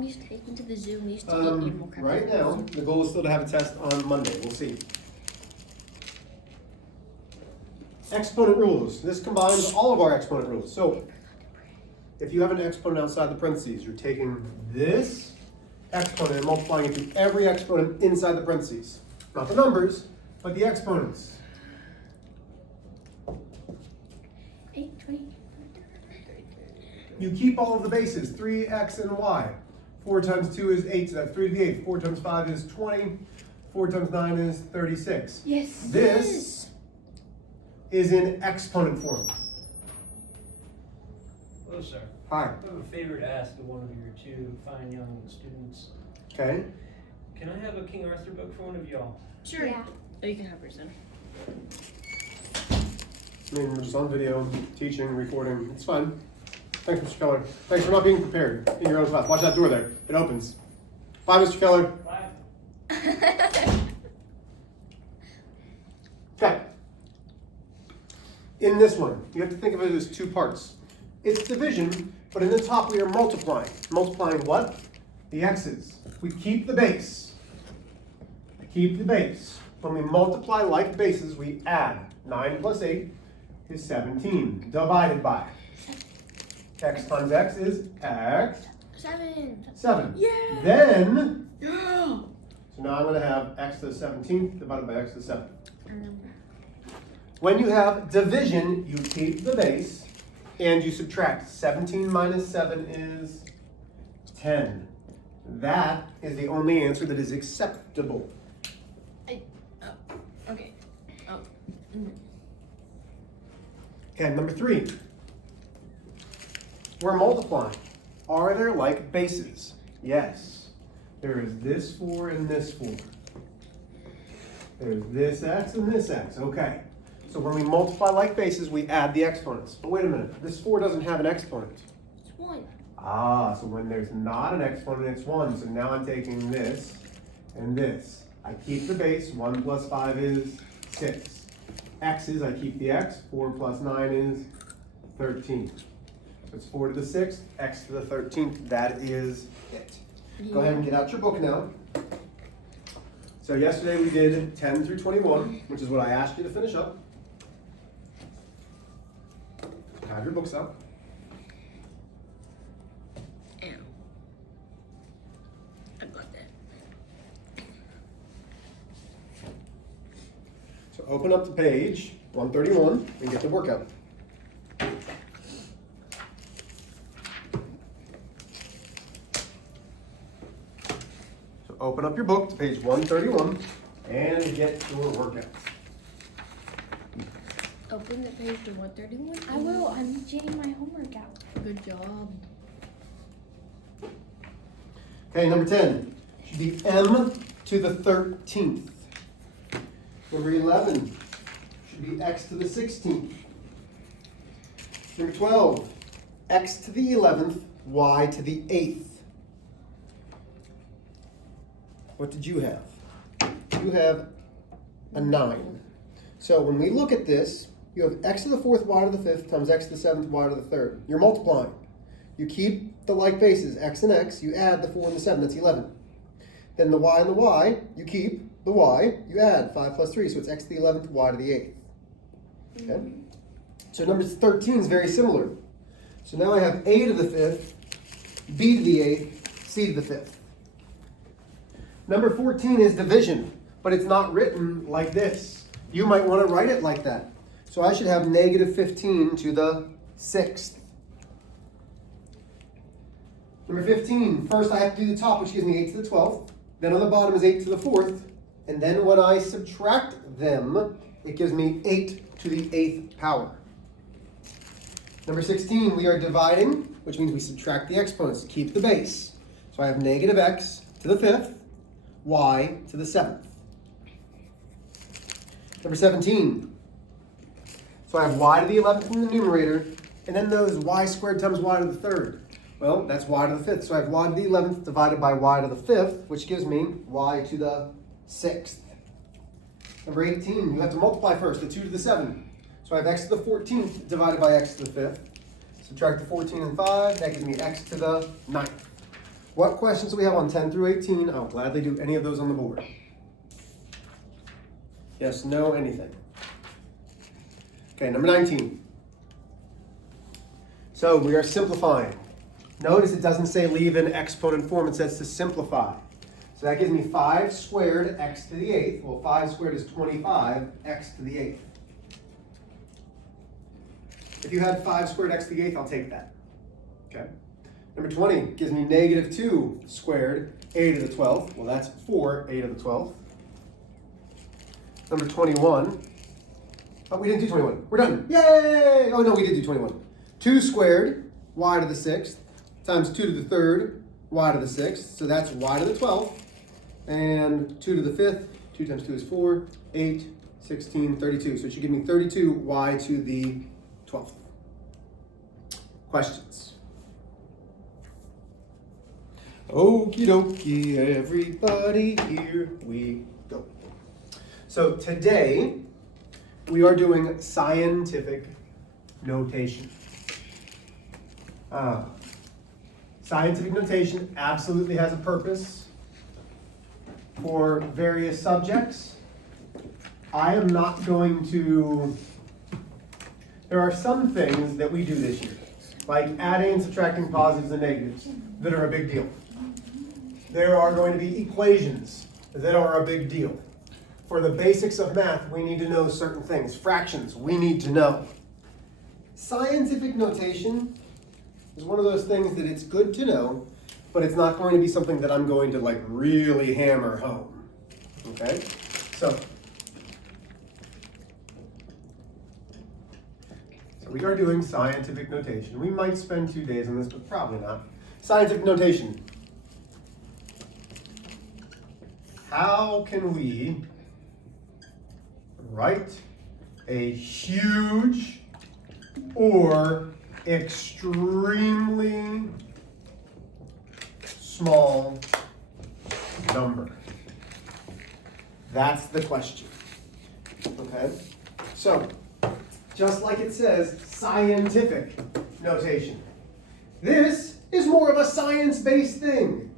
mom used to take me to the zoo and we used to eat animal crackers. Right now, the goal is still to have a test on Monday. We'll see. Exponent rules. This combines all of our exponent rules. So, if you have an exponent outside the parentheses, you're taking this exponent and multiplying it to every exponent inside the parentheses. Not the numbers, but the exponents. 8, 20. You keep all of the bases, 3x and y. 4 times 2 is 8, so that's 3 to the 8th. 4 times 5 is 20. 4 times 9 is 36. Yes. This is in exponent form. Hello, sir. Hi. I have a favor to ask of one of your two fine young students. Okay. Can I have a King Arthur book for one of y'all? Sure. Yeah. Oh, you can have yours then. I mean, we're just on video, teaching, recording. It's fine. Thanks, Mr. Keller. Thanks for not being prepared in your own class. Watch that door there. It opens. Bye, Mr. Keller. Bye. Okay. In this one, you have to think of it as two parts. It's division, but in the top we are multiplying. Multiplying what? The x's. We keep the base. Keep the base. When we multiply like bases, we add. 9 plus 8 is 17, divided by. X times x is x. 7. 7. Yeah. Then, Yeah. so now I'm going to have x to the 17th divided by x to the 7th. When you have division, you keep the base and you subtract. 17 minus 7 is 10. That is the only answer that is acceptable. Okay. Oh. Okay, number 3. We're multiplying. Are there like bases? Yes. There is this 4 and this 4. There's this x and this x. Okay. So when we multiply like bases, we add the exponents. But wait a minute. This 4 doesn't have an exponent. It's 1. Ah, so when there's not an exponent, it's 1. So now I'm taking this and this. I keep the base. 1 plus 5 is 6. X's, I keep the x. 4 plus 9 is 13. So it's 4 to the 6th, x to the 13th. That is it. Go ahead and get out your book now. So yesterday we did 10 through 21, which is what I asked you to finish up. Have your books out. Ow. I got that. So open up to page 131 and get the workout. So open up your book to page 131 and get your workout. Open the page to 131. I will. I'm getting my homework out. Good job. Okay, number 10 should be m to the 13th. Number 11 should be x to the 16th. Number 12, x to the 11th, y to the 8th. What did you have? You have a 9. So when we look at this, you have x to the 4th, y to the 5th, times x to the 7th, y to the 3rd. You're multiplying. You keep the like bases, x and x, you add the 4 and the 7, that's 11. Then the y and the y, you keep the y, you add 5 plus 3, so it's x to the 11th, y to the 8th. Okay? So number 13 is very similar. So now I have a to the 5th, b to the 8th, c to the 5th. Number 14 is division, but it's not written like this. You might want to write it like that. So I should have negative 15 to the 6th. Number 15, first I have to do the top, which gives me 8 to the 12th. Then on the bottom is 8 to the 4th. And then when I subtract them, it gives me 8 to the 8th power. Number 16, we are dividing, which means we subtract the exponents, keep the base. So I have negative x to the 5th, y to the 7th. Number 17, so I have y to the 11th in the numerator, and then those y squared times y to the 3rd. Well, that's y to the 5th. So I have y to the 11th divided by y to the 5th, which gives me y to the 6th. Number 18, you have to multiply first, the 2 to the 7. So I have x to the 14th divided by x to the 5th. Subtract the 14 and 5, that gives me x to the 9th. What questions do we have on 10 through 18? I'll gladly do any of those on the board. Yes, no, anything. Okay, number 19. So we are simplifying. Notice it doesn't say leave in exponent form, it says to simplify. So that gives me 5 squared x to the 8th. Well, 5 squared is 25, x to the 8th. If you had 5 squared x to the 8th, I'll take that. Okay. Number 20 gives me negative 2 squared a to the 12th. Well, that's 4 a to the 12th. Number 21. Oh, we didn't do 21. We're done. Yay! Oh, no, we did do 21. 2 squared y to the 6th times 2 to the 3rd y to the 6th. So that's y to the 12th. And 2 to the 5th. 2 times 2 is 4. 8, 16, 32. So it should give me 32 y to the 12th. Questions? Okie dokie, everybody, here we go. So today, we are doing scientific notation. Scientific notation absolutely has a purpose for various subjects. I am not going to... There are some things that we do this year, like adding and subtracting positives and negatives, that are a big deal. There are going to be equations that are a big deal. For the basics of math, we need to know certain things. Fractions, we need to know. Scientific notation is one of those things that it's good to know, but it's not going to be something that I'm going to like really hammer home. Okay? So we are doing scientific notation. We might spend 2 days on this, but probably not. Scientific notation. How can we write a huge or extremely small number? That's the question. Okay? So, just like it says, scientific notation. This is more of a science-based thing.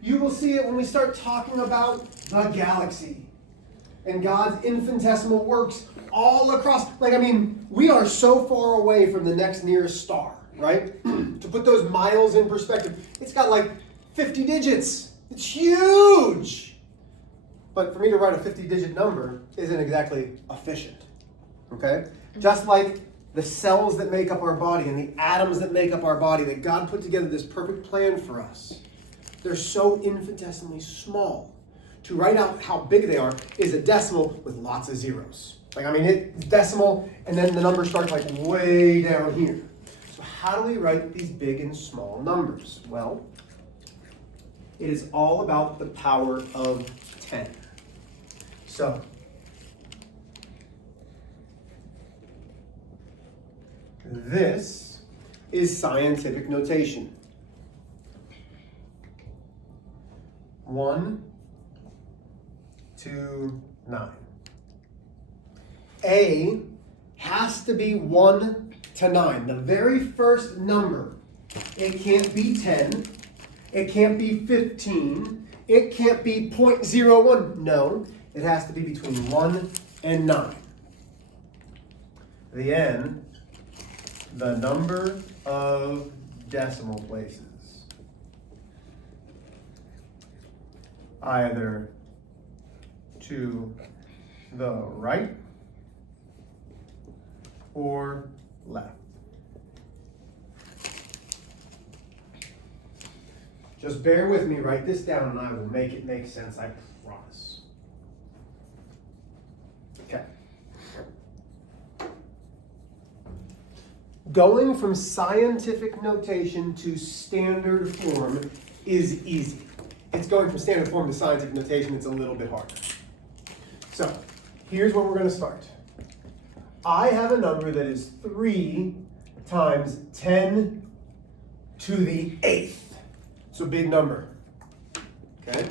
You will see it when we start talking about the galaxy and God's infinitesimal works all across. We are so far away from the next nearest star, right? To put those miles in perspective, it's got like 50 digits. It's huge. But for me to write a 50-digit number isn't exactly efficient, okay? Just like the cells that make up our body and the atoms that make up our body, that God put together this perfect plan for us. They're so infinitesimally small. To write out how big they are is a decimal with lots of zeros. It's decimal, and then the number starts like way down here. So how do we write these big and small numbers? Well, it is all about the power of 10. So, this is scientific notation. 1, 2, 9. A has to be 1 to 9. The very first number. It can't be 10. It can't be 15. It can't be 0.01. No, it has to be between 1 and 9. The N, the number of decimal places. Either to the right or left. Just bear with me, write this down, and I will make it make sense, I promise. Okay. Going from scientific notation to standard form is easy. It's going from standard form to scientific notation, it's a little bit harder. So, here's where we're going to start. I have a number that is 3 times 10 to the 8th. It's a big number. Okay?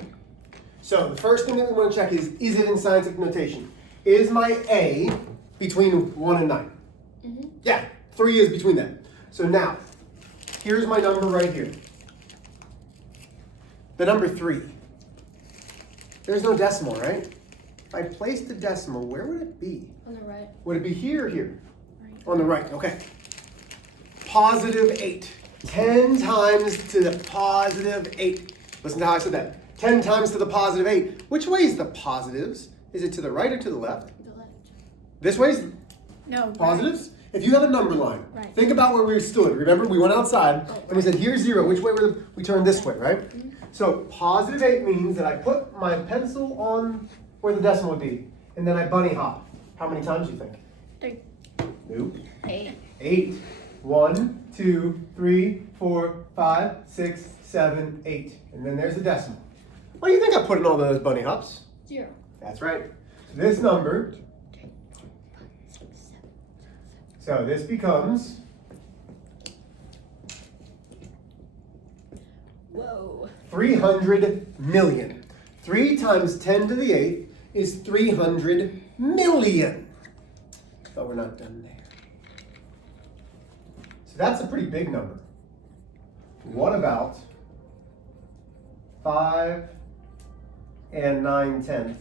So, the first thing that we want to check is it in scientific notation? Is my A between 1 and 9? Mm-hmm. Yeah, 3 is between them. So now, here's my number right here. the number 3. There's no decimal, right? If I placed the decimal, where would it be? On the right. Would it be here or here? Right. On the right, okay. Positive 8. 10 times to the positive 8. Listen to how I said that. 10 times to the positive 8. Which way is the positives? Is it to the right or to the left? The left. This way is No. positives? If you have a number line, Right. think about where we stood. Remember, we went outside Oh, and we said, here's 0. Which way were we turned this way, right? So positive 8 means that I put my pencil on where the decimal would be, and then I bunny hop. How many times do you think? 3. Nope. 8. 8. 1, 2, 3, 4, 5, 6, 7, 8. And then there's the decimal. What do you think I put in all those bunny hops? 0. That's right. So this number, so this becomes Whoa. 300 million. 3 times 10 to the 8th is 300 million. But we're not done there. So that's a pretty big number. What about 5 and 9/10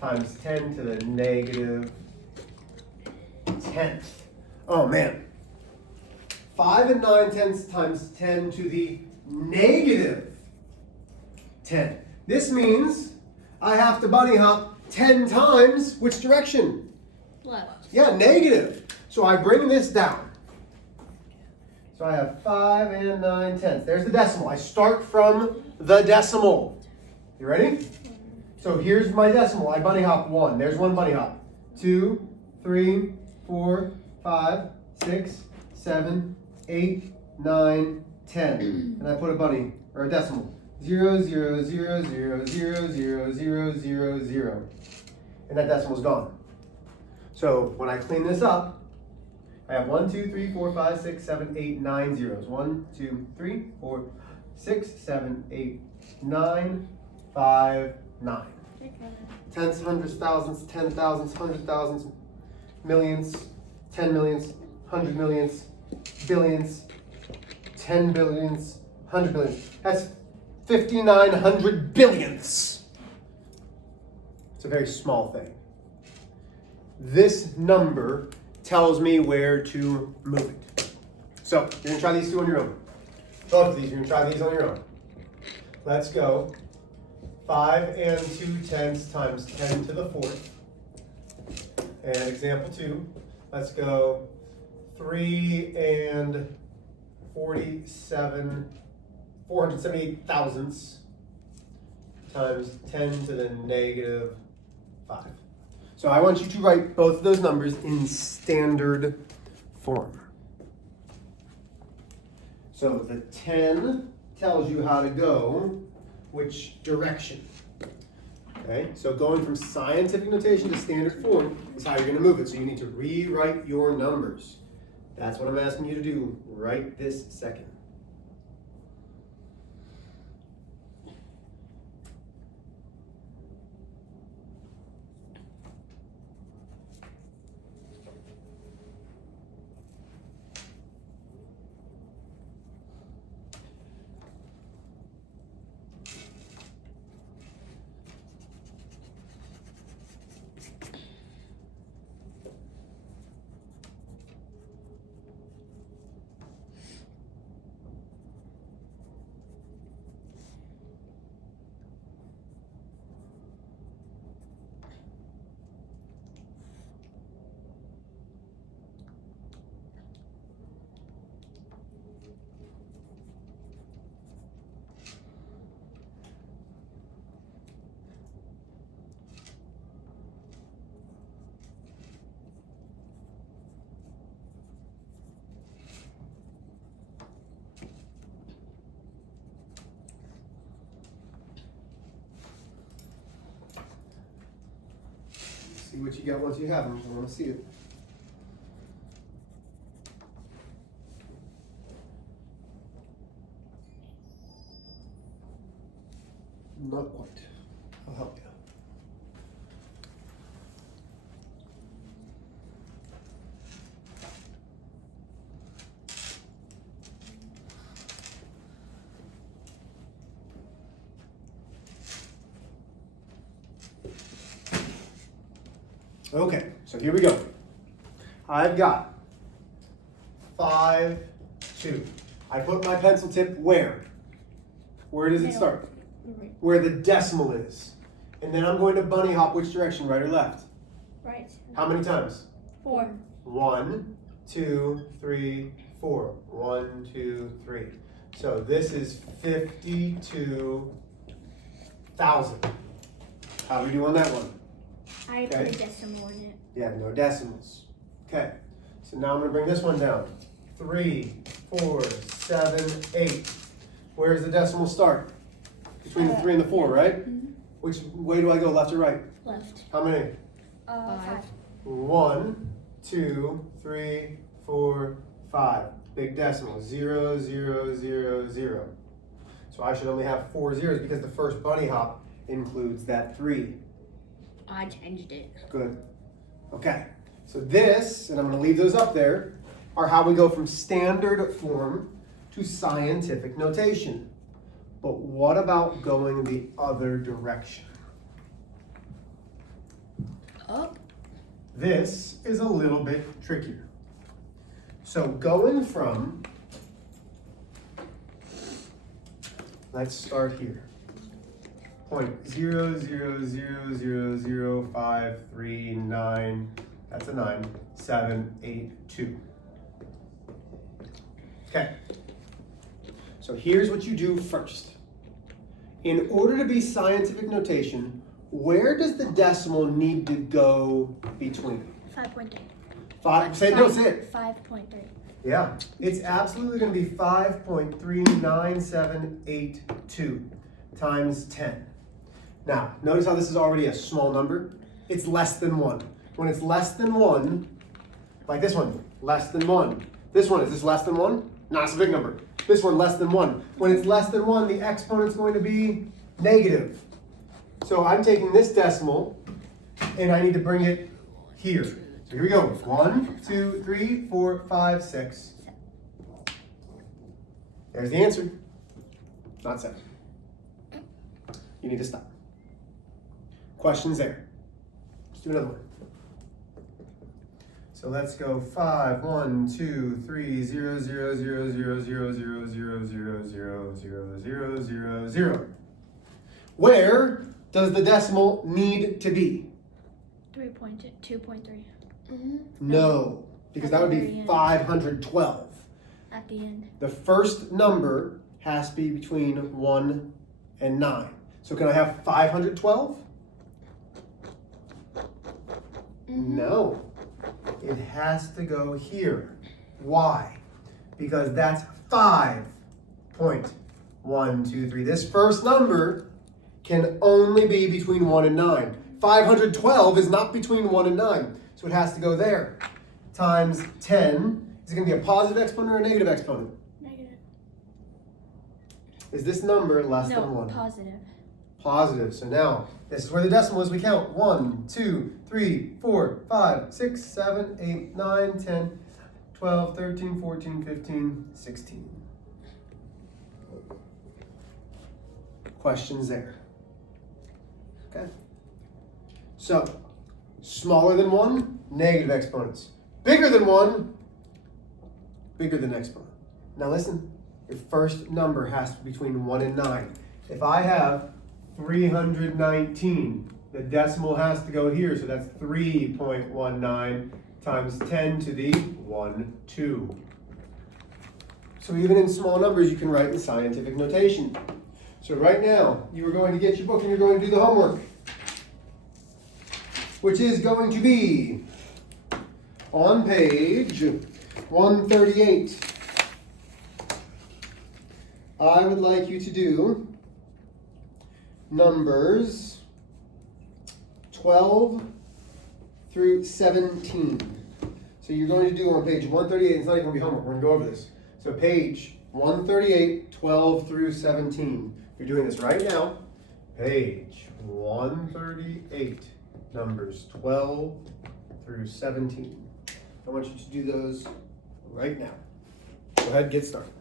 times 10 to the negative 10th? Oh man. 5 and 9/10 times 10 to the negative 10. This means I have to bunny hop 10 times which direction? Left. Yeah, negative. So I bring this down. So I have 5 and 9/10. There's the decimal. I start from the decimal. You ready? So here's my decimal. I bunny hop 1. There's one bunny hop. 2, 3, 4, 5, 6, 7, 8, 9, 10. And I put a bunny, or a decimal. 0, 0, 0, 0, 0, 0, 0, 0, 0. And that decimal's gone. So when I clean this up, I have 1, 2, 3, 4, 5, 6, 7, 8, 9 zeros. 1, 2, 3, 4, 6, 7, 8, 9, 5, 9. Tens, hundreds, thousands, 10,000s, 100,000s, millions, 10 millions, 100 millions, billions, 10 billions, 100 billions. That's 5,900 billions. It's a very small thing. This number tells me where to move it. So you're gonna try these two on your own. Both of these, you're gonna try these on your own. Let's go. 5 and 2/10 times 10 to the 4th. And example 2, let's go 3 and 478 thousandths times 10 to the negative 5. So I want you to write both of those numbers in standard form. So the 10 tells you how to go which direction. Okay, so going from scientific notation to standard form is how you're going to move it. So you need to rewrite your numbers. That's what I'm asking you to do right this second. See what you got once you have them. I want to see it. Not quite. I'll help you. Okay, so here we go. I've got 5, 2. I put my pencil tip where? Where does it Middle. start? Where the decimal is. And then I'm going to bunny hop which direction, right or left? Right. How many times? 4. 1, 2, 3, 4. 1, 2, 3. So this is 52,000. How do we do on that one? I Okay. put a decimal in it. Yeah, no decimals. Okay, so now I'm gonna bring this one down. 3, 4, 7, 8. Where does the decimal start? Between the 3 and the 4, right? Mhm. Which way do I go, left or right? Left. How many? 5. 1, 2, 3, 4, 5. Big decimal, 0, 0, 0, 0. So I should only have 4 zeros because the first bunny hop includes that 3. I changed it. Good. Okay, so this, and I'm going to leave those up there, are how we go from standard form to scientific notation. But what about going the other direction? Up. This is a little bit trickier. So going from, let's start here. 0.00000539, that's a 9, 7, 8, 2. Okay, so here's what you do first. In order to be scientific notation, where does the decimal need to go between? 5.3. Say it. 5.3. Yeah, it's absolutely going to be 5.39782 times 10. Now, notice how this is already a small number. It's less than 1. When it's less than 1, like this one, less than 1. This one, is this less than 1? No, it's a big number. This one, less than 1. When it's less than 1, the exponent's going to be negative. So I'm taking this decimal, and I need to bring it here. So here we go. 1, 2, 3, 4, 5, 6. There's the answer. Not 7. You need to stop. Questions there? Let's do another one. So let's go 5, 1, 2, 3, 0, 0, 0, 0, 0, 0, 0, 0, 0, 0, 0, 0, 0. Where does the decimal need to be? 2.3. No, because that would be 512. At the end. The first number has to be between 1 and 9. So can I have 512? No. It has to go here. Why? Because that's 5.123. This first number can only be between 1 and 9. 512 is not between 1 and 9. So it has to go there. Times 10. Is it going to be a positive exponent or a negative exponent? Negative. Is this number less No, than 1? positive. Positive. So now, this is where the decimal is. We count 1, 2, 3, 4, 5, 6, 7, 8, 9, 10, 12, 13, 14, 15, 16. Questions there? Okay. So, smaller than 1, negative exponents. Bigger than 1, bigger than exponent. Now listen, your first number has to be between 1 and 9. If I have 319, the decimal has to go here, so that's 3.19 times 10 to the 12. So even in small numbers, you can write in scientific notation. So right now, you are going to get your book and you're going to do the homework, which is going to be on page 138. I would like you to do numbers 12 through 17. So you're going to do on page 138, it's not even going to be homework, we're going to go over this. So page 138, 12 through 17. You're doing this right now. Page 138, numbers 12 through 17. I want you to do those right now. Go ahead, get started.